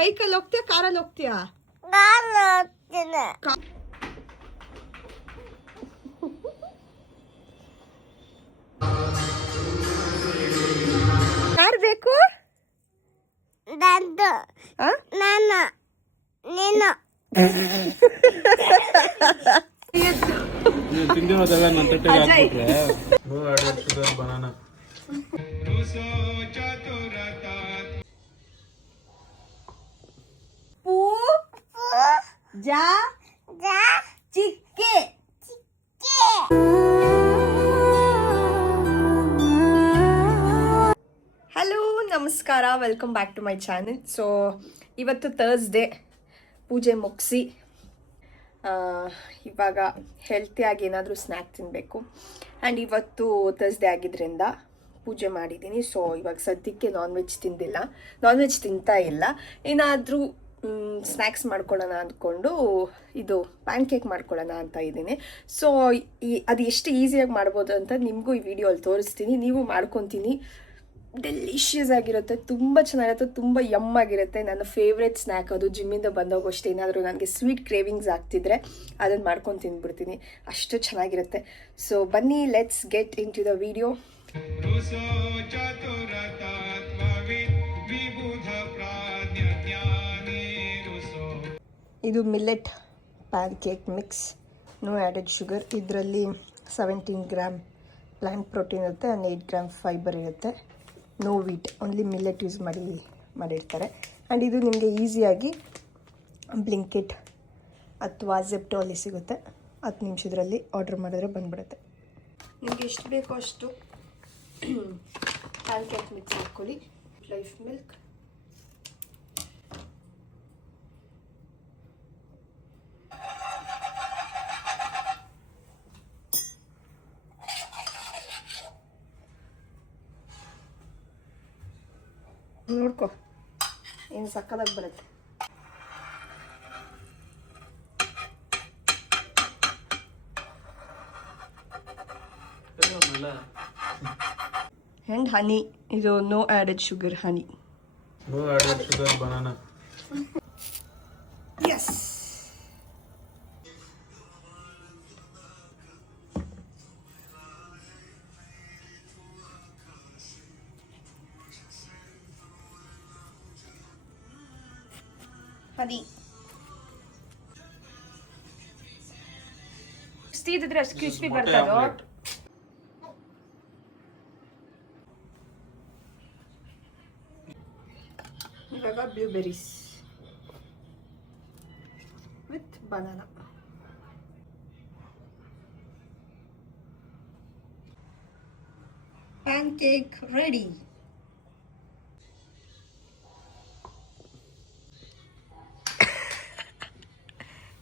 ಬೈಕಲ್ಲಿ ಹೋಗ್ತೀಯಾ ಕಾರಲ್ಲಿ ಹೋಗ್ತೀಯಾ? ಕಾರ್ ಬೇಕು? ತಿಂದಿರೋದೆಲ್ಲ ನನ್ನ ತಟ್ಟೆಗೆ ಹಾಕ್ಬಿಟ್ರೆ ಬನಾನ ಪೂ ಜಾ ಚಿಕ್ಕೆ. ಹಲೋ ನಮಸ್ಕಾರ, welcome back to my channel. So ಇವತ್ತು ಥರ್ಸ್ಡೇ, ಪೂಜೆ ಮುಗಿಸಿ ಇವಾಗ ಹೆಲ್ತಿಯಾಗಿ ಏನಾದರೂ ಸ್ನ್ಯಾಕ್ ತಿನ್ನಬೇಕು. ಆ್ಯಂಡ್ ಇವತ್ತು ಥರ್ಸ್ಡೇ ಆಗಿದ್ದರಿಂದ ಪೂಜೆ ಮಾಡಿದ್ದೀನಿ. ಸೊ ಇವಾಗ ಸದ್ಯಕ್ಕೆ ನಾನ್ ವೆಜ್ ತಿಂದಿಲ್ಲ, ನಾನ್ ವೆಜ್ ತಿಂತಾ ಇಲ್ಲ. ಏನಾದರೂ ಸ್ನ್ಯಾಕ್ಸ್ ಮಾಡ್ಕೊಳ್ಳೋಣ ಅಂದ್ಕೊಂಡು ಇದು ಪ್ಯಾನ್ ಕೇಕ್ ಮಾಡ್ಕೊಳ್ಳೋಣ ಅಂತ ಇದ್ದೀನಿ. ಸೊ ಅದು ಎಷ್ಟು ಈಸಿಯಾಗಿ ಮಾಡ್ಬೋದು ಅಂತ ನಿಮಗೂ ಈ ವಿಡಿಯೋಲ್ಲಿ ತೋರಿಸ್ತೀನಿ. ನೀವು ಮಾಡ್ಕೊತೀನಿ. ಡೆಲಿಷಿಯಸ್ ಆಗಿರುತ್ತೆ, ತುಂಬ ಚೆನ್ನಾಗಿರುತ್ತೆ, ತುಂಬ ಆಗಿರುತ್ತೆ. ನನ್ನ ಫೇವ್ರೆಟ್ ಸ್ನ್ಯಾಕ್ ಅದು. ಜಿಮ್ಮಿಂದ ಬಂದೋಗೋಷ್ಟು ಏನಾದರೂ ನನಗೆ ಸ್ವೀಟ್ ಕ್ರೇವಿಂಗ್ಸ್ ಆಗ್ತಿದ್ರೆ ಅದನ್ನು ಮಾಡ್ಕೊಂಡು ತಿಂದ್ಬಿಡ್ತೀನಿ, ಅಷ್ಟು ಚೆನ್ನಾಗಿರುತ್ತೆ. ಸೊ ಬನ್ನಿ, let's get into the video. ಇದು millet pancake mix, no added sugar. ಇದರಲ್ಲಿ 17 ಗ್ರಾಮ್ ಪ್ಲಾಂಟ್ ಪ್ರೋಟೀನ್ ಇರುತ್ತೆ ಆ್ಯಂಡ್ 8 ಗ್ರಾಮ್ ಫೈಬರ್ ಇರುತ್ತೆ. No wheat, only millet use ಮಾಡಿರ್ತಾರೆ. ಆ್ಯಂಡ್ ಇದು ನಿಮಗೆ ಈಸಿಯಾಗಿ ಬ್ಲಿಂಕಿಟ್ ಅಥವಾ ಝೆಪ್ಟೋಲ್ಲಿ ಸಿಗುತ್ತೆ. 10 ನಿಮಿಷದಲ್ಲಿ ಆರ್ಡ್ರ್ ಮಾಡಿದ್ರೆ ಬಂದ್ಬಿಡುತ್ತೆ. ನಿಮಗೆ ಎಷ್ಟು ಬೇಕೋ ಅಷ್ಟು ಪ್ಯಾನ್ ಕೇಕ್ ಮಿಕ್ಸ್ ಹಾಕ್ಕೊಳ್ಳಿ. ಲೈಫ್ ಮಿಲ್ಕ್, ನೋಡ್ಕೊ ಏನು ಸಕ್ಕದಾಗಿ ಬರುತ್ತೆ. ಆ್ಯಂಡ್ ಹನಿ, ಇದು no added sugar honey. No added sugar banana. Yes, honey ಇದ್ರೆ ಅಷ್ಟು ಕ್ರಿಸ್ಪಿ ಬರ್ತದೋ. ಇವಾಗ blueberries with banana. Pancake ready.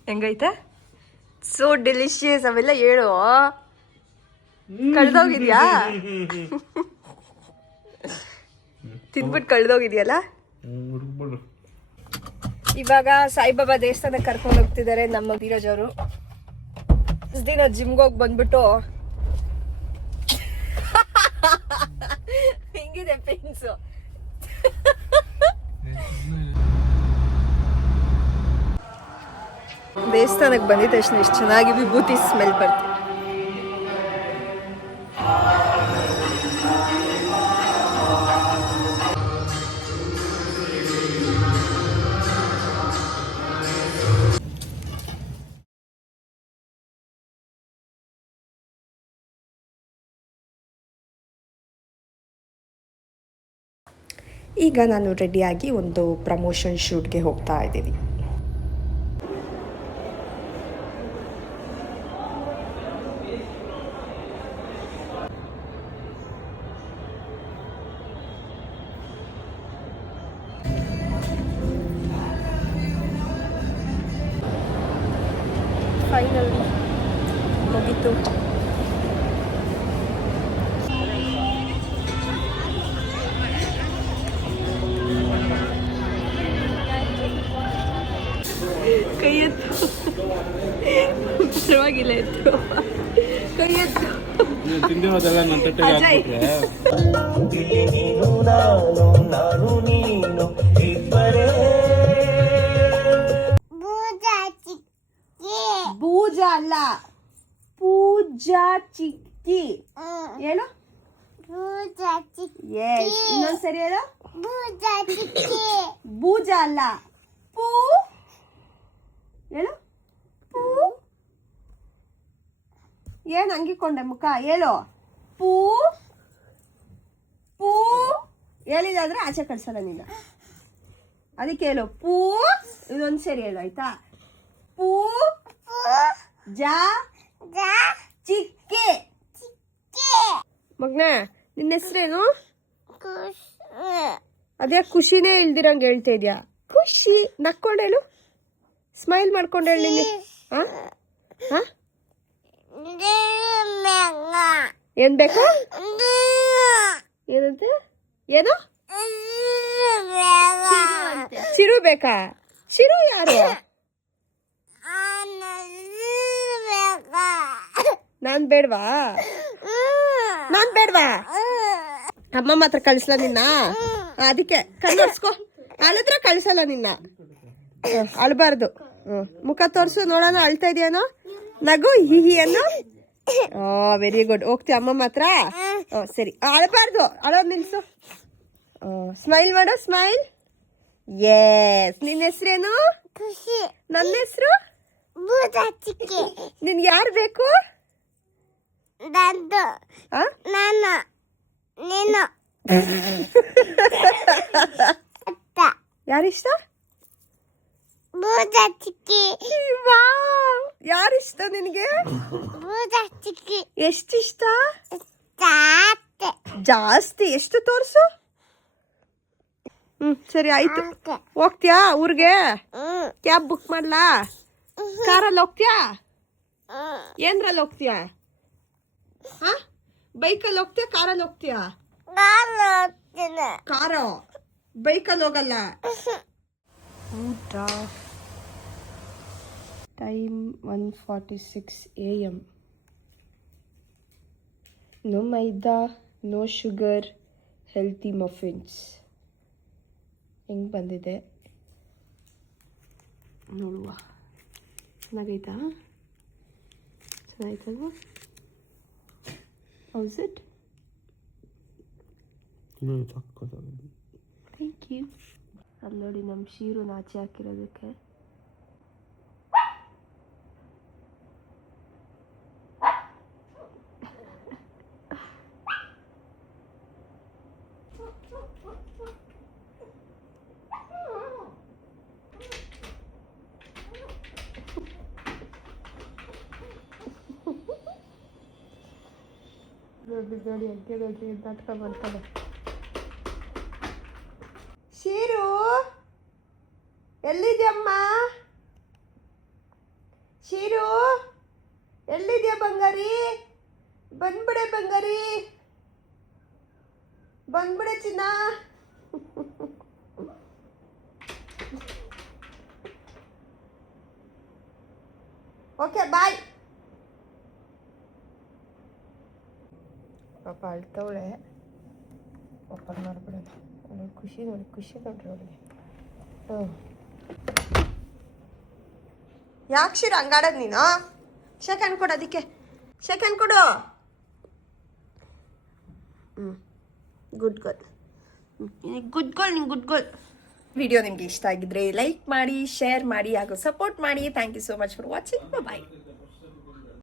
ಹೆಂಗೈತೆ? So delicious. ಅವೆಲ್ಲ ಹೇಳು, ಕಳ್ದೋಗಿದ್ಯಾ? ತಿನ್ಬಿಟ್ಟು ಕಳ್ದೋಗಿದ್ಯಲ್ಲ. ಇವಾಗ ಸಾಯಿಬಾಬಾ ದೇವಸ್ಥಾನಕ್ಕೆ ಕರ್ಕೊಂಡು ಹೋಗ್ತಿದ್ದಾರೆ ನಮ್ಮ ಧೀರಜ್ ಅವರು. ದಿನ ಜಿಮ್ಗೆ ಹೋಗಿ ಬಂದ್ಬಿಟ್ಟು ಹಿಂಗಿದೆ ಪೆನ್ಸು. ದೇವಸ್ಥಾನಕ್ಕೆ ಬಂದಿದ್ದ ತಕ್ಷಣ ಎಷ್ಟು ಚೆನ್ನಾಗಿ ವಿಭೂತಿ ಸ್ಮೆಲ್ ಬರ್ತದೆ. ಈಗ ನಾನು ರೆಡಿಯಾಗಿ ಒಂದು ಪ್ರಮೋಷನ್ ಶೂಟ್ಗೆ ಹೋಗ್ತಾ ಇದ್ದೀನಿ. ಫೈನಲಿ ಮುಗೀತು. ಕೈ ಎತ್ತು, ಪರವಾಗಿಲ್ಲ ಎತ್ತು, ಕೈ ಎತ್ತು. ತಿಂದಿರೋದೆಲ್ಲ ನನ್ನ ತಟ್ಟೆಗೆ ಹಾಕ್ಬಿಟ್ರೆ ನೀನು ನಾನು, ನಾನು ನೀನು ಇಬ್ಬರೇ ಎಸ್ ಇನ್ನೊಂದ್ಸರಿ ಹೇಳು ಬೂಜ ಅಲ್ಲ ಪೂ ಹೇಳು ಪೂ ಏನ್ ಹಂಗಿಕೊಂಡೆ ಮುಖ ಹೇಳು ಪೂ ಪೂ ಹೇಳಿದಾದ್ರೆ ಆಚೆ ಕಳ್ಸಲ್ಲ ನೀನು ಅದಕ್ಕೆ ಹೇಳು ಪೂ ಇದೊಂದ್ಸರಿ ಹೇಳು ಆಯ್ತಾ ಪೂ ಜಾ ಚಿಕ್ಕೆ ಮಗ್ನ ನಿನ್ನ ಹೆಸ್ರೇನು ಅದೇ ಖುಷಿನೇ ಇಲ್ದಿರಂಗೆ ಹೇಳ್ತಾ ಇದ್ಯಾ ಖುಷಿ ನಕ್ಕೊಂಡು ಹೇಳು ಸ್ಮೈಲ್ ಮಾಡ್ಕೊಂಡು ಹೇಳಿ ಏನ್ ಬೇಕು ಏನಂತೆ ಏನು ಚಿರು ಬೇಕಾ ಚಿರು ಯಾರು ನಾನ್ ಬೇಡ್ವಾ ಅಮ್ಮ ಮಾತ್ರ ಕಳ್ಸಲ್ಲ ನಿನ್ನ ಅದಕ್ಕೆ ಕಣ್ಣರ್ಸ್ಕೊ ಅಳತ್ರ ಕಳ್ಸಲ್ಲ ನಿನ್ನ ಅಳ್ಬಾರ್ದು ಮುಖ ತೋರ್ಸು ನೋಡೋಣ ಅಳ್ತಾ ಇದೆಯೇನೋ ನಗು ಹಿಹಿ ಅನ್ನೋ ವೆರಿ ಗುಡ್ ಹೋಗ್ತೀವಿ ಅಮ್ಮ ಮಾತ್ರ ಸರಿ ಅಳಬಾರ್ದು ಅಳೋದು ನಿಲ್ಸು ಸ್ಮೈಲ್ ಮಾಡೋ ಸ್ಮೈಲ್ ಎಸ್ ನಿನ್ನ ಹೆಸ್ರೇನು ನನ್ನ ಹೆಸರು ನಿನ್ಗೆ ಯಾರು ಬೇಕು ಯಾರಿಷ್ಟ ಯಾರಿಷ್ಟ ನಿನಗೆ ಎಷ್ಟಿಷ್ಟ ಜಾಸ್ತಿ ಎಷ್ಟು ತೋರ್ಸು ಸರಿ ಆಯ್ತು ಹೋಗ್ತೀಯಾ ಊರ್ಗೆ ಕ್ಯಾಬ್ ಬುಕ್ ಮಾಡ್ಲಾ ಕಾರಲ್ಲಿ ಹೋಗ್ತೀಯಾ ಏನ್ರಲ್ಲಿ ಹೋಗ್ತೀಯಾ ಬೈಕಲ್ಲಿ ಹೋಗ್ತೀಯಾ ಕಾರಲ್ಲಿ ಹೋಗ್ತೀಯಾ ಕಾರು ಬೈಕಲ್ಲಿ ಹೋಗಲ್ಲ ಊಟ time 1:46 AM no maida no sugar healthy muffins ಹೆಂಗೆ ಬಂದಿದೆ ನೋಡುವ ಚೆನ್ನಾಗೈತಾ ಚೆನ್ನಾಯ್ತಲ್ವಾ ಹೌಸ್ ಇಟ್ ಥ್ಯಾಂಕ್ ಯು ಅದು ನೋಡಿ ನಮ್ಮ ಶೀರು ನಾಚಿ ಹಾಕಿರೋದಕ್ಕೆ ನೋಡಿ ಅಗ್ಗೆ ನೋಡಿ ನಾಟಕ ಮಾಡ್ತಾನೆ ಶೀರು ಎಲ್ಲಿದ್ಯಮ್ಮ ಶೀರು ಎಲ್ಲಿದ್ಯಾ ಬಂಗಾರಿ ಬಂದ್ಬಿಡೆ ಬಂಗಾರಿ ಬಂದ್ಬಿಡೆ ಚಿನ್ನ ಓಕೆ ಬಾಯ್ ಪಾಪ ಅಳ್ತವಳೆ ಓಪನ್ ಮಾಡ್ಬಿಡೋದು ಅವಳಿಗೆ ಖುಷಿ ನೋಡ್ರಿ ಅವಳಿಗೆ ಯಾಕೆ ಶಿರ ಹಂಗಾಡೋದು ನೀನು ಸೆಕೆಂಡ್ ಕೊಡು ಅದಕ್ಕೆ ಸೆಕೆಂಡ್ ಕೊಡು ಗುಡ್ ಗರ್ಲ್ ನಿಂಗೆ ಗುಡ್ ಗರ್ಲ್ ವಿಡಿಯೋ ನಿಮಗೆ ಇಷ್ಟ ಆಗಿದ್ರೆ ಲೈಕ್ ಮಾಡಿ ಶೇರ್ ಮಾಡಿ ಹಾಗೂ ಸಪೋರ್ಟ್ ಮಾಡಿ thank you so much for watching bye